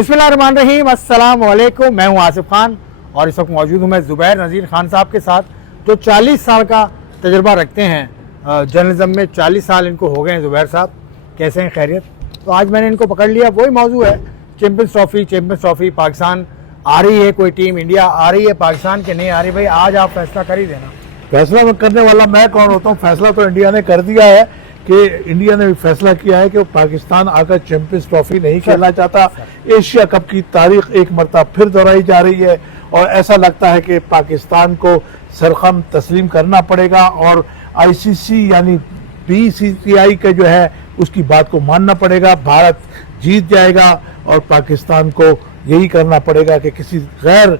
बिस्मिल्लाहिर्रहमानिर्रहीम, अस्सलाम वालेकुम। मैं हूं आसिफ खान और इस वक्त मौजूद हूं मैं ज़ुबैर नज़ीर खान साहब के साथ, जो 40 साल का तजुर्बा रखते हैं जर्नलिज़म में। 40 साल इनको हो गए हैं। ज़ुबैर साहब कैसे हैं? खैरियत? तो आज मैंने इनको पकड़ लिया, वही मौजू है चैम्पियंस ट्रॉफी पाकिस्तान आ रही है, कोई टीम इंडिया आ रही है पाकिस्तान के नहीं आ रही। भाई आज आप फैसला कर ही देना। फैसला करने वाला मैं कौन होता हूँ? फैसला तो इंडिया ने कर दिया है कि इंडिया ने भी फैसला किया है कि वो पाकिस्तान आकर चैंपियंस ट्रॉफी नहीं खेलना चाहता। एशिया कप की तारीख एक मरतबा फिर दोहराई जा रही है और ऐसा लगता है कि पाकिस्तान को सरखम तस्लीम करना पड़ेगा और आईसीसी यानी बीसीसीआई का जो है उसकी बात को मानना पड़ेगा। भारत जीत जाएगा और पाकिस्तान को यही करना पड़ेगा कि किसी गैर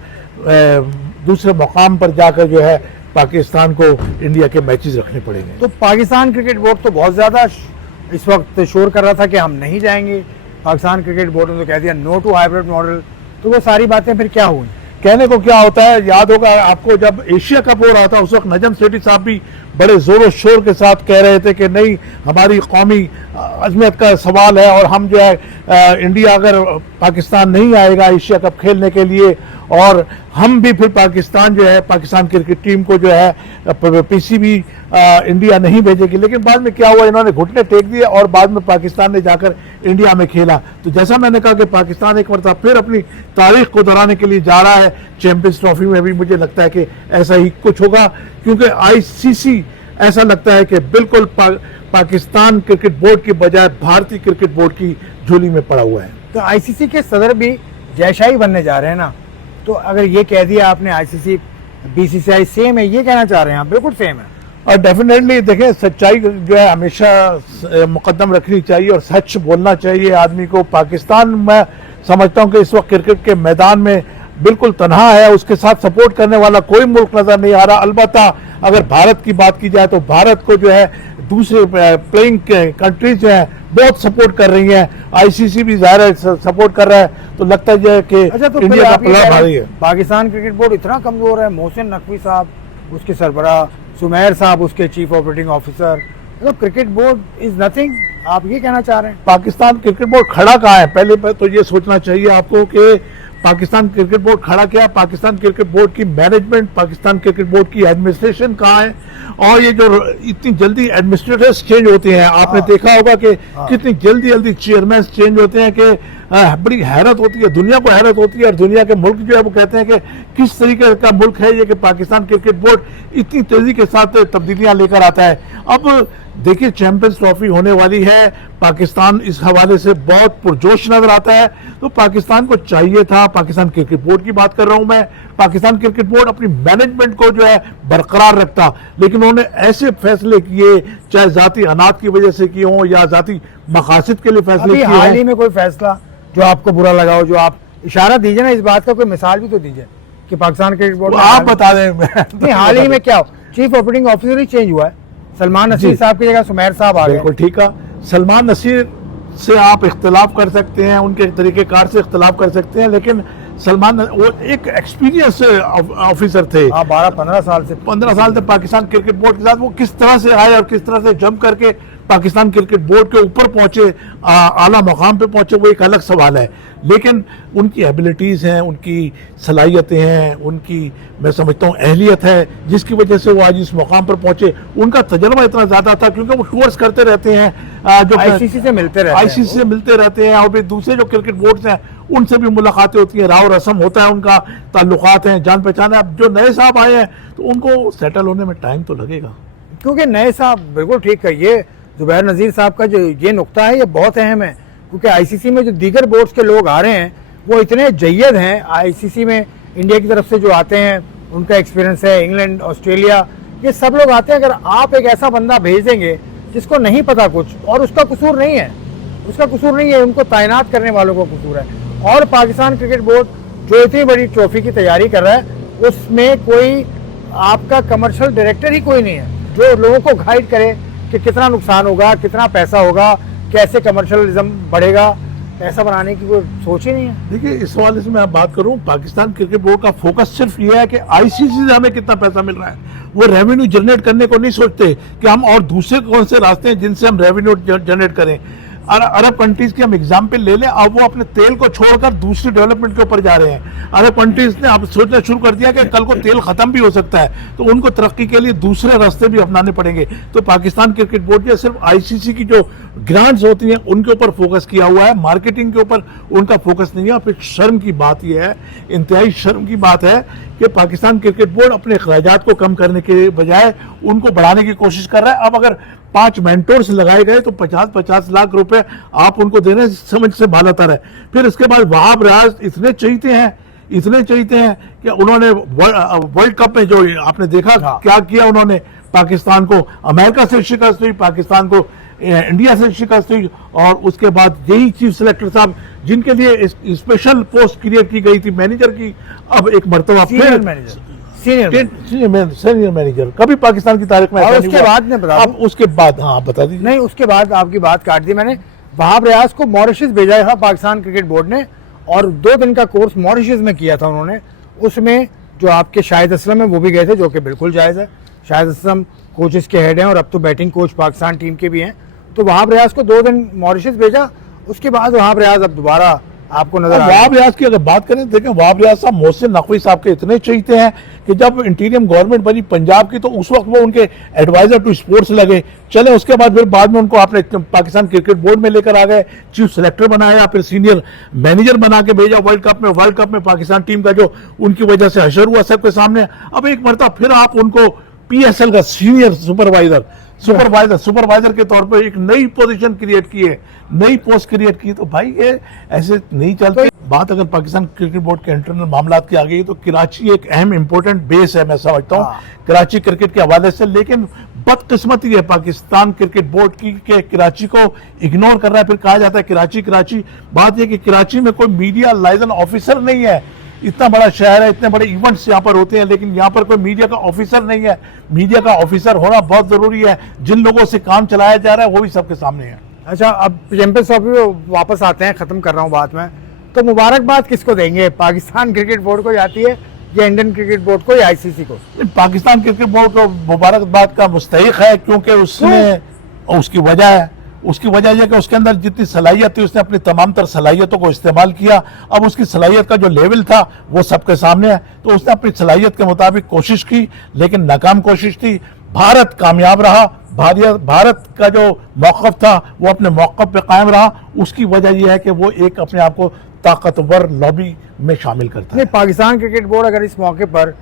दूसरे मुकाम पर जाकर जो है पाकिस्तान को इंडिया के मैचेस रखने पड़ेंगे। तो पाकिस्तान क्रिकेट बोर्ड तो बहुत ज़्यादा इस वक्त शोर कर रहा था कि हम नहीं जाएंगे। पाकिस्तान क्रिकेट बोर्ड ने तो कह दिया नो टू हाइब्रिड मॉडल। तो वो सारी बातें फिर क्या हुई? कहने को क्या होता है, याद होगा आपको जब एशिया कप हो रहा था उस वक्त नजम सेठी साहब भी बड़े जोरों शोर के साथ कह रहे थे कि नहीं, हमारी कौमी अजमत का सवाल है और हम जो है इंडिया अगर पाकिस्तान नहीं आएगा एशिया कप खेलने के लिए और हम भी फिर पाकिस्तान जो है पाकिस्तान क्रिकेट टीम को जो है पीसीबी इंडिया नहीं भेजेगी। लेकिन बाद में क्या हुआ, इन्होंने घुटने टेक दिए और बाद में पाकिस्तान ने जाकर इंडिया में खेला। तो जैसा मैंने कहा कि पाकिस्तान एक मरतबा फिर अपनी तारीख को दोहराने के लिए जा रहा है चैंपियंस ट्रॉफी में भी मुझे लगता है कि ऐसा ही कुछ होगा, क्योंकि आईसीसी ऐसा लगता है कि बिल्कुल पाकिस्तान क्रिकेट बोर्ड की बजाय भारतीय क्रिकेट बोर्ड की झोली में पड़ा हुआ है। तो आईसीसी के सदर भी जयशाही बनने जा रहे हैं ना, तो अगर ये कह दिया आपने आईसीसी बीसीसीआई सेम है, ये कहना चाह रहे हैं आप? बिल्कुल सेम है। और डेफिनेटली देखें, सच्चाई जो है हमेशा मुकद्दम रखनी चाहिए और सच बोलना चाहिए आदमी को। पाकिस्तान मैं समझता हूं कि इस वक्त क्रिकेट के मैदान में बिल्कुल तन्हा है, उसके साथ सपोर्ट करने वाला कोई मुल्क नजर नहीं आ रहा। अलबत्ता अगर भारत की बात की जाए तो भारत को जो है दूसरे प्लेइंग कंट्रीज जो है बहुत सपोर्ट कर रही हैं, आईसीसी भी ज़ाहिर है सपोर्ट कर रहा है। तो लगता है कि तो इंडिया का पलड़ा भारी है। पाकिस्तान क्रिकेट बोर्ड इतना कमजोर है, मोहसिन नकवी साहब उसके सरबराह, सुमेर साहब उसके चीफ ऑपरेटिंग ऑफिसर, मतलब क्रिकेट बोर्ड इज नथिंग, आप ये कहना चाह रहे हैं? पाकिस्तान क्रिकेट बोर्ड खड़ा कहाँ है? पहले तो ये सोचना चाहिए आपको कि पाकिस्तान क्रिकेट बोर्ड खड़ा क्या है। पाकिस्तान क्रिकेट बोर्ड की मैनेजमेंट, पाकिस्तान क्रिकेट बोर्ड की एडमिनिस्ट्रेशन कहाँ है? और ये जो इतनी जल्दी एडमिनिस्ट्रेटर्स चेंज होते हैं, आपने देखा होगा कि कितनी जल्दी चेयरमैन चेंज होते हैं कि बड़ी हैरत होती है, दुनिया को हैरत होती है। और दुनिया के मुल्क जो है वो कहते हैं कि किस तरीके का मुल्क है ये कि पाकिस्तान क्रिकेट बोर्ड इतनी तेजी के साथ तब्दीलियां लेकर आता है। अब देखिए चैंपियंस ट्रॉफी होने वाली है, पाकिस्तान इस हवाले से बहुत पुरजोश नजर आता है। तो पाकिस्तान को चाहिए था, पाकिस्तान क्रिकेट बोर्ड की बात कर रहा हूं मैं, पाकिस्तान क्रिकेट बोर्ड अपनी मैनेजमेंट को जो है बरकरार रखता, लेकिन उन्होंने ऐसे फैसले किए, चाहे जाती अनाज की वजह से किए हों या जाती मकासद के लिए फैसले किए। हाल ही में कोई फैसला जो आपको बुरा लगा हो, जो आप इशारा दीजिए ना इस बात का, कोई मिसाल भी तो दीजिए कि पाकिस्तान क्रिकेट बोर्ड आप बता दें। हाल ही में क्या चीफ ऑपरेटिंग ऑफिसर ही चेंज हुआ है, सलमान नसीर साहब की जगह सुमेर साहब आ गए। बिल्कुल ठीक है। सलमान नसीर से आप इख्तिलाफ कर सकते हैं, उनके तरीक़ेकार से इख्तिलाफ कर सकते हैं, लेकिन सलमान वो एक एक्सपीरियंस ऑफिसर थे। 12-15 साल से 15 साल से पाकिस्तान क्रिकेट बोर्ड के साथ वो किस तरह से आए और किस तरह से जम करके पाकिस्तान क्रिकेट बोर्ड के ऊपर पहुंचे, आला मकाम पे पहुंचे, वो एक अलग सवाल है। लेकिन उनकी एबिलिटीज़ हैं, उनकी सलाहियतें हैं, उनकी मैं समझता हूँ अहलियत है, जिसकी वजह से वो आज इस मकाम पर पहुंचे। उनका तजर्बा इतना ज़्यादा था क्योंकि वो टूर्स करते रहते हैं, जो आईसीसी से मिलते रहते हैं और भी दूसरे जो क्रिकेट बोर्ड्स हैं उनसे भी मुलाकातें होती हैं, राव रस्म होता है, उनका ताल्लुकात हैं, जान पहचान है। अब जो नए साहब आए हैं तो उनको सेटल होने में टाइम तो लगेगा, क्योंकि नए साहब बिल्कुल ठीक है। ये ज़ुबैर नज़ीर साहब का जो ये नुक्ता है ये बहुत अहम है, क्योंकि आईसीसी में जो दीगर बोर्ड्स के लोग आ रहे हैं वो इतने जय्यद हैं। आईसीसी में इंडिया की तरफ से जो आते हैं उनका एक्सपीरियंस है, इंग्लैंड, ऑस्ट्रेलिया, ये सब लोग आते हैं। अगर आप एक ऐसा बंदा भेज देंगे जिसको नहीं पता कुछ, और उसका कसूर नहीं है, उनको तैनात करने वालों का कसूर है। और पाकिस्तान क्रिकेट बोर्ड जो इतनी बड़ी ट्रॉफी की तैयारी कर रहा है उसमें कोई आपका कमर्शियल डायरेक्टर ही कोई नहीं है जो लोगों को गाइड करे कि कितना नुकसान होगा, कितना पैसा होगा, कैसे कमर्शियलिज्म बढ़ेगा। पैसा बनाने की कोई सोच ही नहीं है। देखिए इस हवाले से मैं बात करूं, पाकिस्तान क्रिकेट बोर्ड का फोकस सिर्फ ये है कि आईसीसी से हमें कितना पैसा मिल रहा है। वो रेवेन्यू जनरेट करने को नहीं सोचते कि हम और दूसरे कौन से रास्ते हैं जिनसे हम रेवेन्यू जनरेट करें। अरब कंट्रीज की हम एग्जाम्पल ले लें, अब वो अपने तेल को छोड़कर दूसरी डेवलपमेंट के ऊपर जा रहे हैं। अरब कंट्रीज ने अब सोचना शुरू कर दिया कि कल को तेल खत्म भी हो सकता है, तो उनको तरक्की के लिए दूसरे रास्ते भी अपनाने पड़ेंगे। तो पाकिस्तान क्रिकेट बोर्ड ने सिर्फ आईसीसी की जो ग्रांट्स होती हैं उनके ऊपर फोकस किया हुआ है, मार्केटिंग के ऊपर उनका फोकस नहीं है। फिर शर्म की बात यह है, इंतहाई शर्म की बात है कि पाकिस्तान क्रिकेट बोर्ड अपने अखराजात को कम करने के बजाय उनको बढ़ाने की कोशिश कर रहा है। अब अगर 5 मेंटोर्स लगाए गए तो 50-50 लाख रुपए आप उनको देने समझ से बालातर है। फिर इसके बाद वहाब रियाज इतने चाहते हैं कि उन्होंने वर्ल्ड कप में जो आपने देखा क्या किया उन्होंने, पाकिस्तान को अमेरिका से शिकस्त हुई, पाकिस्तान को इंडिया से शिकस्त हुई, और उसके बाद यही चीफ सिलेक्टर साहब जिनके लिए स्पेशल पोस्ट क्रिएट की गई थी मैनेजर की, अब एक मरतबा सीनियर मैनेजर कभी पाकिस्तान की तारीख में, और उसके बाद ने बता अब उसके बाद, हाँ बता दीजिए। नहीं, उसके बाद आपकी बात काट दी मैंने। वहाब रियाज को मॉरिशस भेजा था पाकिस्तान क्रिकेट बोर्ड ने, और 2 दिन का कोर्स मॉरिशस में किया था उन्होंने। उसमें जो आपके शाहिद असलम है वो भी गए थे, जो कि बिल्कुल जायज़ है। शाहिद असलम कोचेस के हेड हैं और अब तो बैटिंग कोच पाकिस्तान टीम के भी हैं। तो वहाब रियाज को 2 दिन मॉरिशस भेजा, उसके बाद वहाब रियाज अब दोबारा आपको नजर आ रहा है। वहाब रियाज की अगर बात करें, देखें वहाब रियाज साहब मोहसिन नकवी साहब के इतने चाहते हैं कि जब इंटीरियम गवर्नमेंट बनी पंजाब की तो उस वक्त वो उनके एडवाइजर टू स्पोर्ट्स लगे, चले उसके बाद फिर बाद में उनको आपने पाकिस्तान क्रिकेट बोर्ड में लेकर आ गए, चीफ सेलेक्टर बनाया, फिर सीनियर मैनेजर बना के भेजा वर्ल्ड कप में पाकिस्तान टीम का जो उनकी वजह से हशर हुआ सबके सामने। अब एक मरतबा फिर आप उनको पीएसएल का सीनियर सुपरवाइजर के तौर पर एक नई पोजीशन क्रिएट की है, नई पोस्ट क्रिएट की, तो भाई ये ऐसे नहीं चलते। बात अगर पाकिस्तान क्रिकेट बोर्ड के इंटरनल मामलात की आ गई तो कराची एक अहम इंपॉर्टेंट बेस है, मैं समझता हूँ कराची क्रिकेट के हवाले से। लेकिन बदकिस्मती है पाकिस्तान क्रिकेट बोर्ड की कि कराची को इग्नोर कर रहा है। फिर कहा जाता है कराची। बात यह कि कराची में कोई मीडिया लाइजन ऑफिसर नहीं है। इतना बड़ा शहर है, इतने बड़े इवेंट्स यहाँ पर होते हैं, लेकिन यहाँ पर कोई मीडिया का ऑफिसर नहीं है। मीडिया का ऑफिसर होना बहुत जरूरी है। जिन लोगों से काम चलाया जा रहा है वो भी सबके सामने है। अच्छा, अब चैंपियंस ट्रॉफी पे वापस आते हैं, खत्म कर रहा हूँ बात में। तो मुबारकबाद किसको देंगे, पाकिस्तान क्रिकेट बोर्ड को जाती है या इंडियन क्रिकेट बोर्ड को या आईसीसी को? पाकिस्तान क्रिकेट बोर्ड को मुबारकबाद का मुस्तहिक है, क्योंकि उसकी वजह यह कि उसके अंदर जितनी सलाहियत थी उसने अपनी तमाम तर सलाहियतों को इस्तेमाल किया। अब उसकी सलाहियत का जो लेवल था वो सबके सामने है, तो उसने अपनी सलाहियत के मुताबिक कोशिश की, लेकिन नाकाम कोशिश थी। भारत कामयाब रहा, भारत का जो मौक़िफ़ था वो अपने मौक़िफ़ पे कायम रहा। उसकी वजह यह है कि वो एक अपने आप को ताकतवर लॉबी में शामिल करता है। पाकिस्तान क्रिकेट बोर्ड अगर इस मौके पर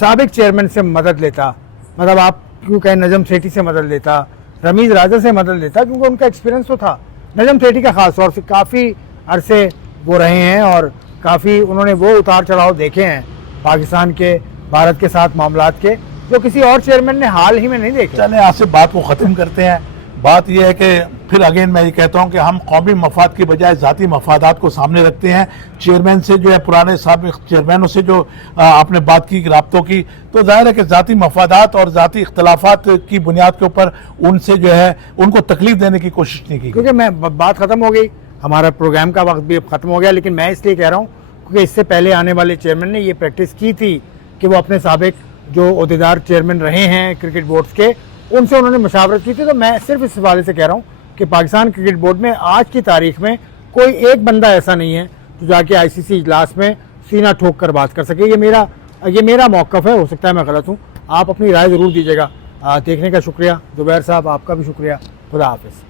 साबिक चेयरमैन से मदद लेता, मतलब आप क्यों कहें नजम सेठी से मदद लेता, रमीज राजा से मदद लेता, क्योंकि उनका एक्सपीरियंस तो था। नजम सेठी का खास तौर से काफ़ी अरसे वो रहे हैं और काफ़ी उन्होंने वो उतार चढ़ाव देखे हैं पाकिस्तान के भारत के साथ मामलात के, जो किसी और चेयरमैन ने हाल ही में नहीं देखे। चले आज से बात को ख़त्म करते हैं। बात यह है कि फिर अगेन मैं ये कहता हूं कि हम कौमी मफाद की बजाय ज़ाती मफादात को सामने रखते हैं। चेयरमैन से जो है, पुराने साबिक चेयरमैनों से जो आपने बात की राब्तों की, तो जाहिर है कि ज़ाती मफादात और ज़ाती इख्तलाफात की बुनियाद के ऊपर उनसे जो है उनको तकलीफ देने की कोशिश नहीं की। क्योंकि मैं बात ख़त्म हो गई, हमारा प्रोग्राम का वक्त भी ख़त्म हो गया, लेकिन मैं इसलिए कह रहा हूँ क्योंकि इससे पहले आने वाले चेयरमैन ने ये प्रैक्टिस की थी कि वो अपने साबिक जो ओहदेदार चेयरमैन रहे हैं क्रिकेट बोर्ड्स के, उनसे उन्होंने मशावरत की थी। तो मैं सिर्फ इस हवाले से कह रहा हूँ कि पाकिस्तान क्रिकेट बोर्ड में आज की तारीख में कोई एक बंदा ऐसा नहीं है जो जाके आईसीसी इजलास में सीना ठोक कर बात कर सके। ये मेरा मौक़िफ़ है, हो सकता है मैं गलत हूँ। आप अपनी राय ज़रूर दीजिएगा। देखने का शुक्रिया। ज़ुबैर साहब, आपका भी शुक्रिया। खुदा हाफ़िज़।